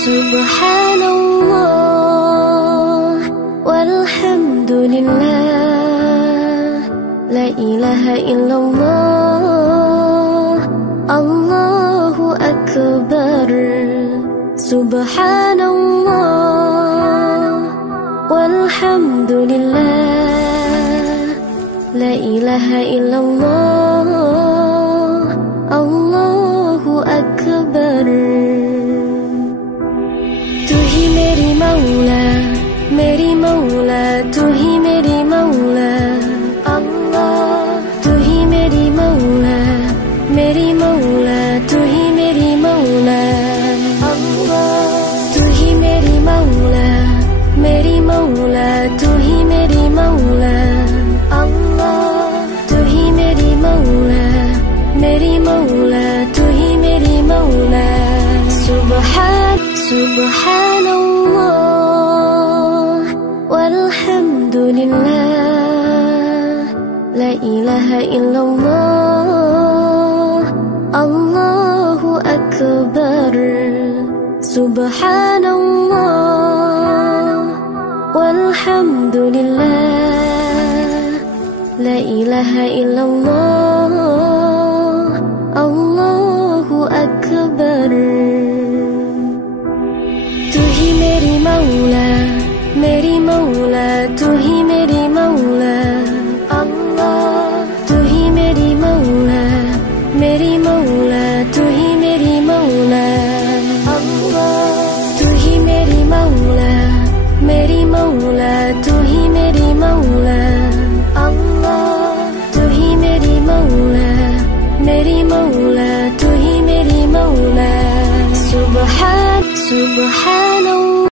Subhanallah walhamdulillah, la ilaha illallah, Allahu akbar. Subhanallah walhamdulillah, la ilaha illallah, Allahu akbar. तू ही मेरी मौला, मेरी मौला, तू ही मेरी मौला अल्लाह। तू ही मेरी मौला, मेरी मौला, तू ही मेरी मौला अल्लाह। तू ही मेरी मौला, मेरी मौला, तू ही मेरी मौला अल्लाह। तू ही मेरी मौला, मेरी मौला, तू ही मेरी मौला। Subhanallah walhamdulillah, la ilaha illallah, Allahu akbar. Subhanallah walhamdulillah, la ilaha illallah, Allahu akbar. तू ही मेरी मौला, मेरी मौला, तू ही मेरी मौला अल्लाह। तू ही मेरी मौला, मेरी मौला, तू ही मेरी मौला अल्लाह। तू ही मेरी मौला, मेरी मौला, तू ही मेरी मौला अल्लाह। तू ही मेरी मौला, मेरी मौला, तू ही मेरी मौला। Subhanallah